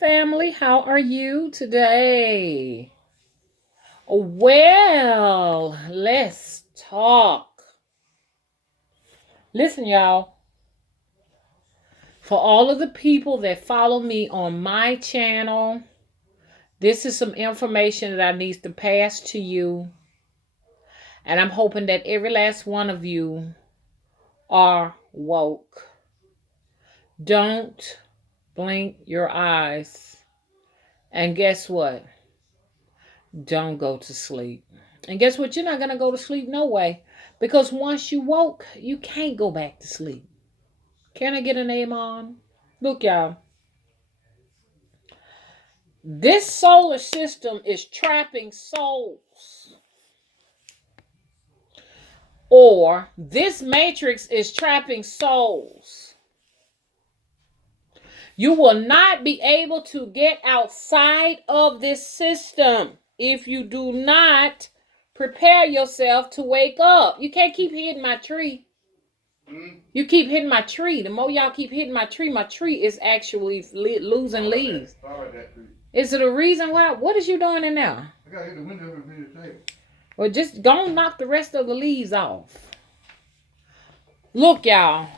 family. How are you today? Well, let's talk. Listen, y'all. For all of the people that follow me on my channel, this is some information that I need to pass to you. And I'm hoping that every last one of you are woke. Don't blink your eyes. And guess what? Don't go to sleep. And guess what? You're not going to go to sleep no way. Because once you woke, you can't go back to sleep. Can I get a name on? Look, y'all. This solar system is trapping souls. Or this matrix is trapping souls. You will not be able to get outside of this system if you do not prepare yourself to wake up. You can't keep hitting my tree. You keep hitting my tree. The more y'all keep hitting my tree is actually losing leaves. Is it a reason why? What is you doing in there? I gotta hit the window and hit the table. Well, just go and knock the rest of the leaves off. Look, y'all.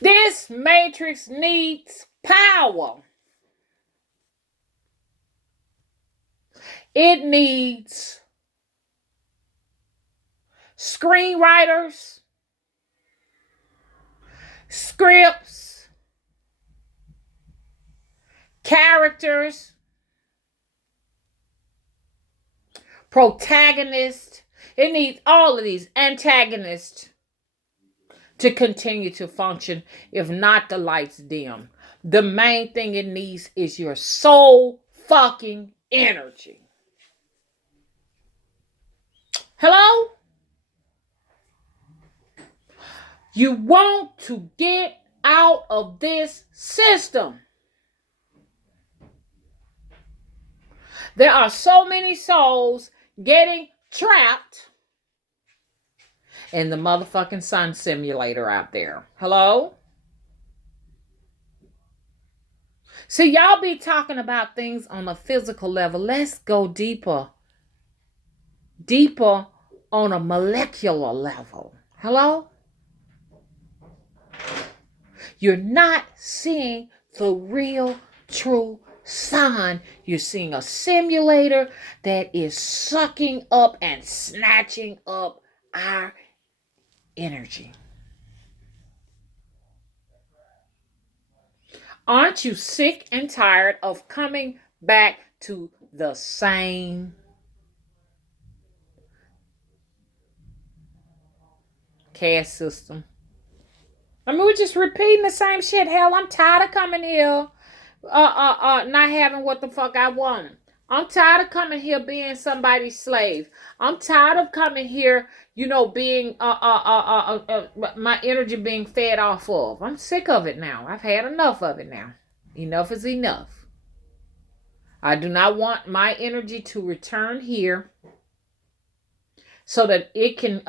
This matrix needs power. It needs screenwriters, scripts, characters, protagonists. It needs all of these antagonists to continue to function. If not, the lights dim. The main thing it needs is your soul fucking energy. Hello? You want to get out of this system. There are so many souls getting trapped in the motherfucking sun simulator out there. Hello? See, y'all be talking about things on a physical level. Let's go deeper. Deeper on a molecular level. Hello? You're not seeing the real, true sun. You're seeing a simulator that is sucking up and snatching up our energy. Aren't you sick and tired of coming back to the same caste system? I mean, we're just repeating the same shit. Hell, I'm tired of coming here, not having what the fuck I want. I'm tired of coming here being somebody's slave. I'm tired of coming here, being my energy being fed off of. I'm sick of it now. I've had enough of it now. Enough is enough. I do not want my energy to return here so that it can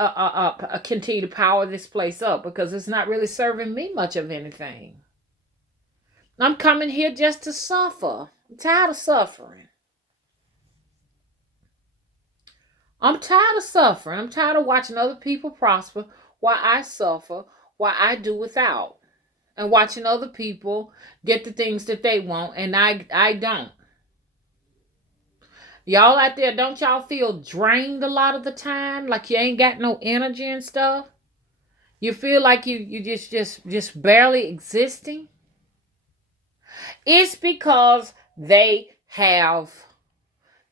continue to power this place up, because it's not really serving me much of anything. I'm coming here just to suffer. I'm tired of suffering. I'm tired of suffering. I'm tired of watching other people prosper while I suffer, while I do without. And watching other people get the things that they want and I don't. Y'all out there, don't y'all feel drained a lot of the time? Like you ain't got no energy and stuff? You feel like you just barely existing? It's because they have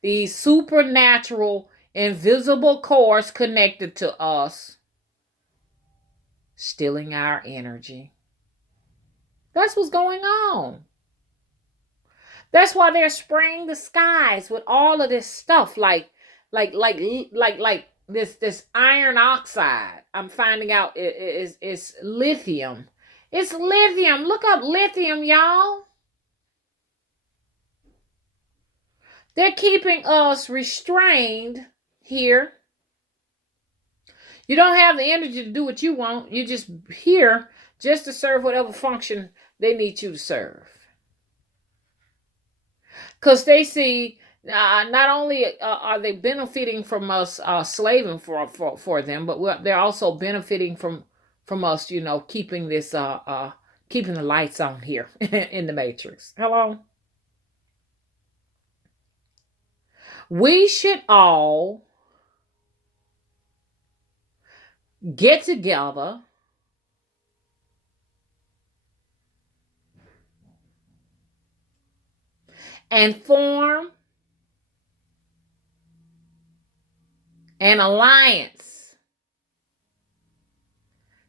these supernatural invisible cords connected to us, stealing our energy. That's what's going on. That's why they're spraying the skies with all of this stuff, like this iron oxide. I'm finding out it's lithium. It's lithium. Look up lithium, y'all. They're keeping us restrained here. You don't have the energy to do what you want. You're just here just to serve whatever function they need you to serve. Because they see not only are they benefiting from us slaving for them, but they're also benefiting from us, keeping this keeping the lights on here in the Matrix. Hello? We should all get together and form an alliance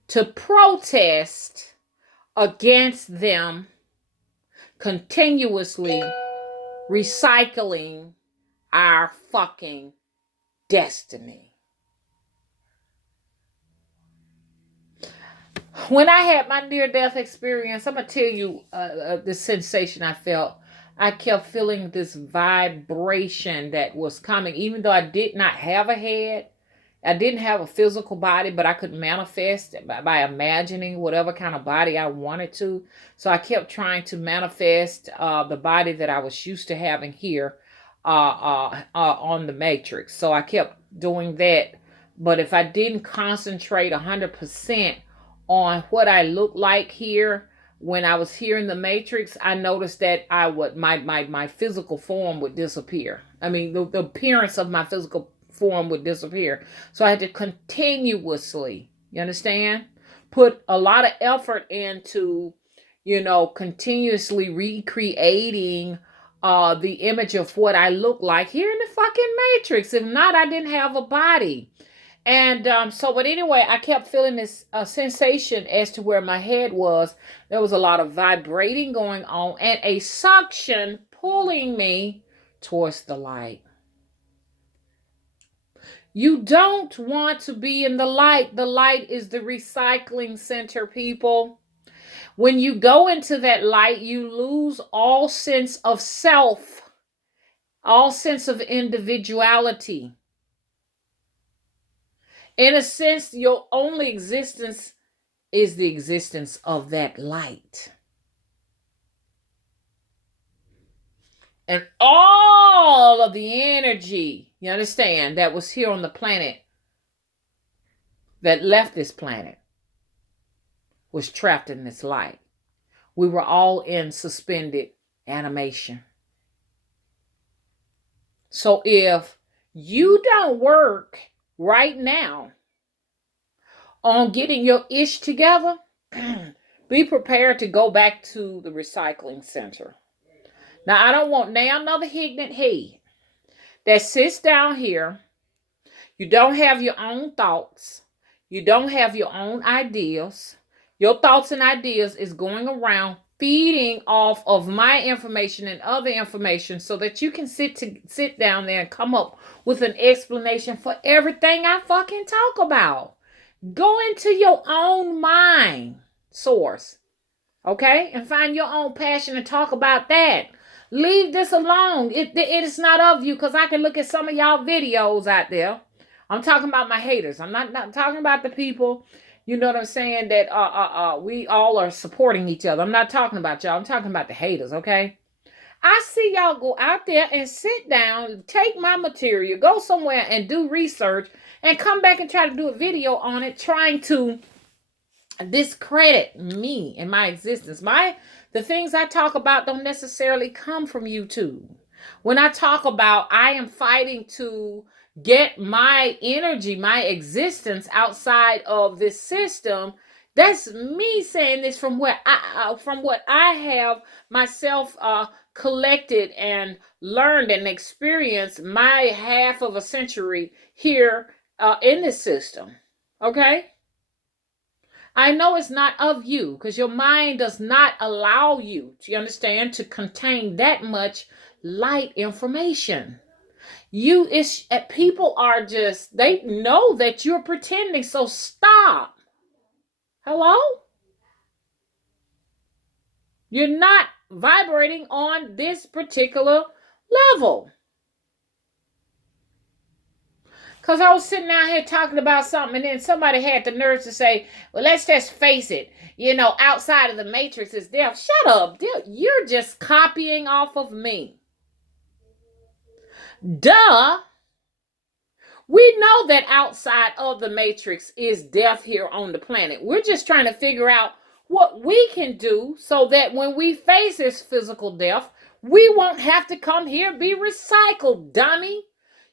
to protest against them continuously recycling our fucking destiny. When I had my near-death experience, I'm going to tell you the sensation I felt. I kept feeling this vibration that was coming, even though I did not have a head. I didn't have a physical body, but I could manifest by imagining whatever kind of body I wanted to. So I kept trying to manifest the body that I was used to having here on the Matrix. So I kept doing that. But if I didn't concentrate 100% on what I looked like here, when I was here in the Matrix, I noticed that my physical form would disappear. I mean, the appearance of my physical form would disappear. So I had to continuously, you understand, put a lot of effort into, continuously recreating the image of what I look like here in the fucking Matrix. If not, I didn't have a body. And but anyway, I kept feeling this sensation as to where my head was. There was a lot of vibrating going on and a suction pulling me towards the light. You don't want to be in the light. The light is the recycling center, people. When you go into that light, you lose all sense of self, all sense of individuality. In a sense, your only existence is the existence of that light. And all of the energy, you understand, that was here on the planet, that left this planet, was trapped in this light. We were all in suspended animation. So if you don't work right now on getting your ish together, be prepared to go back to the recycling center. Now, I don't want now another ignorant head that sits down here. You don't have your own thoughts. You don't have your own ideas. Your thoughts and ideas is going around feeding off of my information and other information so that you can sit down there and come up with an explanation for everything I fucking talk about. Go into your own mind source, okay? And find your own passion and talk about that. Leave this alone. It is not of you, because I can look at some of y'all videos out there. I'm talking about my haters. I'm not talking about the people, you know what I'm saying, that we all are supporting each other. I'm not talking about y'all. I'm talking about the haters, okay? I see y'all go out there and sit down, take my material, go somewhere and do research, and come back and try to do a video on it, trying to discredit me and my existence. The things I talk about don't necessarily come from YouTube. When I talk about I am fighting to get my energy, my existence outside of this system, that's me saying this from what I have myself collected and learned and experienced my half of a century here in this system. Okay? I know it's not of you, because your mind does not allow you, you understand, to contain that much light information. People are just, they know that you're pretending, so stop. Hello? You're not vibrating on this particular level. Because I was sitting down here talking about something, and then somebody had the nerve to say, well, let's just face it. You know, outside of the matrix is death. Shut up. You're just copying off of me. Duh. We know that outside of the matrix is death here on the planet. We're just trying to figure out what we can do so that when we face this physical death, we won't have to come here be recycled, dummy.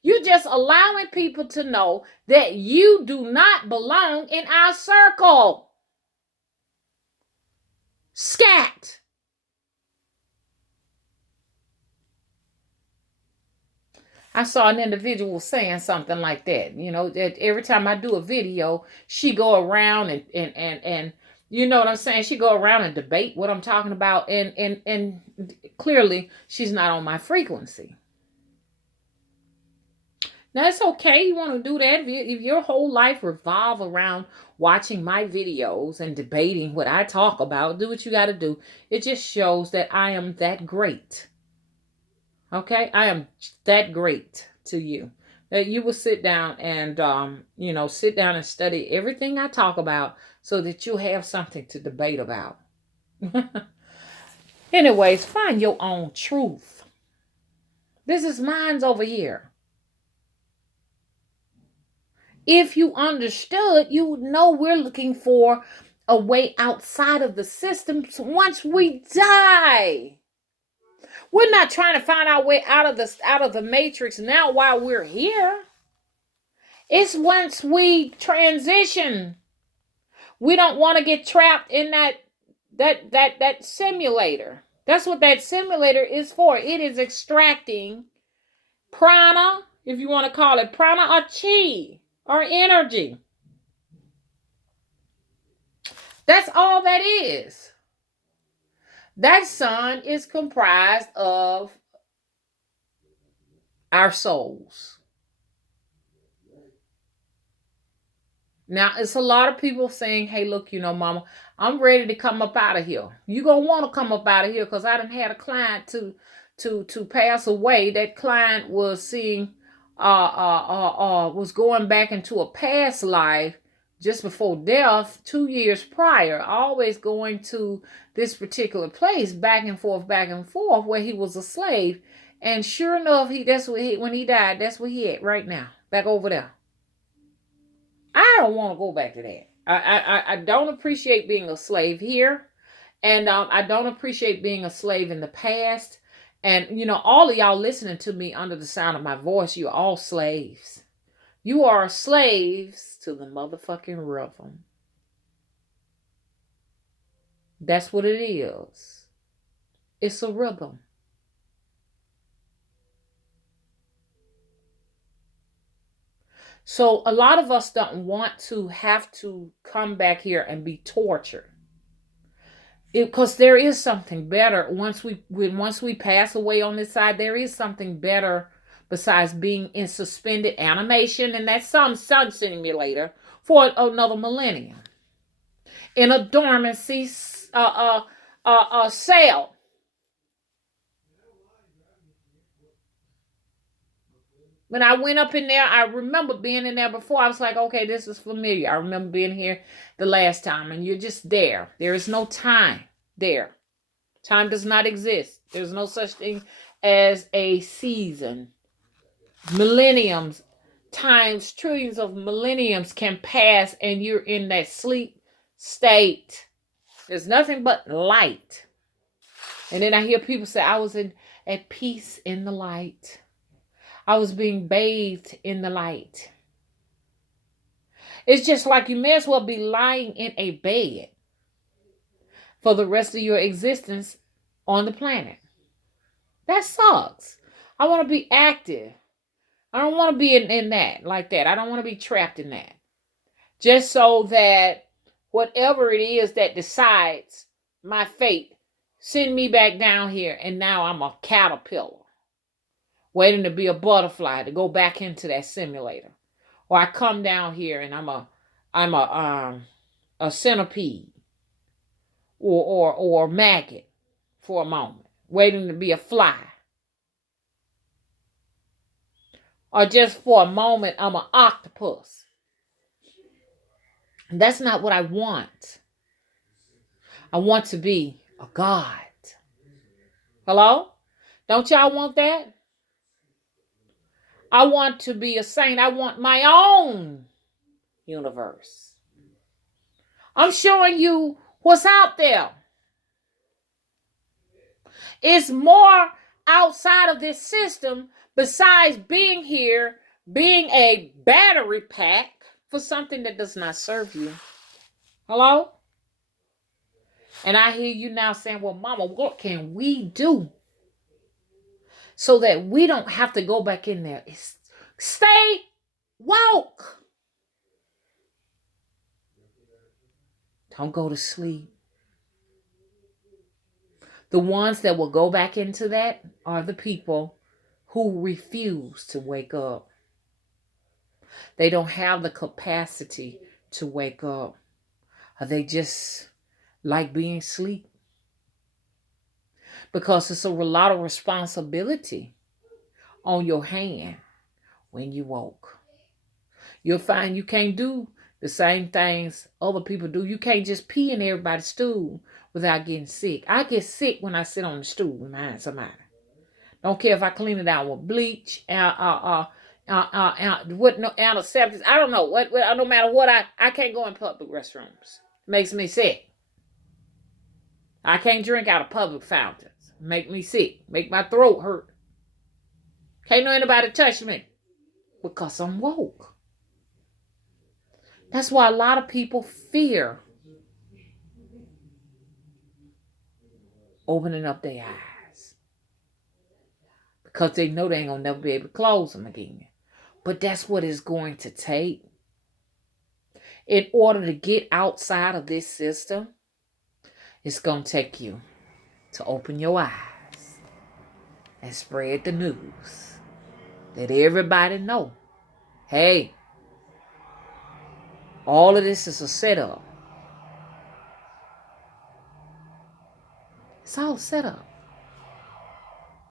You're just allowing people to know that you do not belong in our circle. Scat. I saw an individual saying something like that. You know, that every time I do a video, she go around and you know what I'm saying? She go around and debate what I'm talking about, and clearly she's not on my frequency. Now it's okay. You want to do that if your whole life revolve around watching my videos and debating what I talk about. Do what you got to do. It just shows that I am that great. Okay, I am that great to you that you will sit down and sit down and study everything I talk about so that you'll have something to debate about. Anyways, find your own truth. This is mine's over here. If you understood, you would know we're looking for a way outside of the system once we die. We're not trying to find our way out of the matrix now while we're here. It's once we transition. We don't want to get trapped in that simulator. That's what that simulator is for. It is extracting prana, if you want to call it prana, or chi, or energy. That's all that is. That sun is comprised of our souls. Now, it's a lot of people saying, hey, look, mama, I'm ready to come up out of here. You're going to want to come up out of here because I done had a client to pass away. That client was seeing, was going back into a past life just before death 2 years prior, always going to this particular place back and forth where he was a slave. And sure enough, when he died, that's where he at right now, back over there. I don't want to go back to that. I don't appreciate being a slave here. And I don't appreciate being a slave in the past. And, all of y'all listening to me under the sound of my voice, you're all slaves. You are slaves to the motherfucking rhythm. That's what it is. It's a rhythm. So a lot of us don't want to have to come back here and be tortured. Because there is something better once we pass away on this side. There is something better besides being in suspended animation, and that's some sun simulator for another millennium in a dormancy cell. When I went up in there, I remember being in there before. I was like, okay, this is familiar. I remember being here the last time, and you're just there. There is no time there. Time does not exist. There's no such thing as a season. Millenniums, times, trillions of millenniums can pass, and you're in that sleep state. There's nothing but light. And then I hear people say, I was at peace in the light. I was being bathed in the light. It's just like you may as well be lying in a bed for the rest of your existence on the planet. That sucks. I want to be active. I don't want to be in that, like that. I don't want to be trapped in that. Just so that whatever it is that decides my fate, send me back down here, and now I'm a caterpillar, waiting to be a butterfly to go back into that simulator. Or I come down here and I'm a centipede or a maggot for a moment, waiting to be a fly. or just for a moment, I'm an octopus. And that's not what I want. I want to be a God. Hello? Don't y'all want that? I want to be a saint. I want my own universe. I'm showing you what's out there. It's more outside of this system besides being here, being a battery pack for something that does not serve you. Hello? And I hear you now saying, well, Mama, what can we do so that we don't have to go back in there? Stay woke. Don't go to sleep. The ones that will go back into that are the people who refuse to wake up. They don't have the capacity to wake up. Or they just like being asleep. Because it's a lot of responsibility on your hand when you woke. You'll find you can't do the same things other people do. You can't just pee in everybody's stool without getting sick. I get sick when I sit on the stool behind somebody. Don't care if I clean it out with bleach, what no antiseptics. I don't know what. No matter what, I can't go in public restrooms. Makes me sick. I can't drink out of public fountains. Make me sick. Make my throat hurt. Can't know anybody touch me because I'm woke. That's why a lot of people fear opening up their eyes because they know they ain't gonna never be able to close them again. But that's what it's going to take. In order to get outside of this system, it's going to take you to open your eyes and spread the news. Let everybody know, hey, all of this is a setup. It's all set up.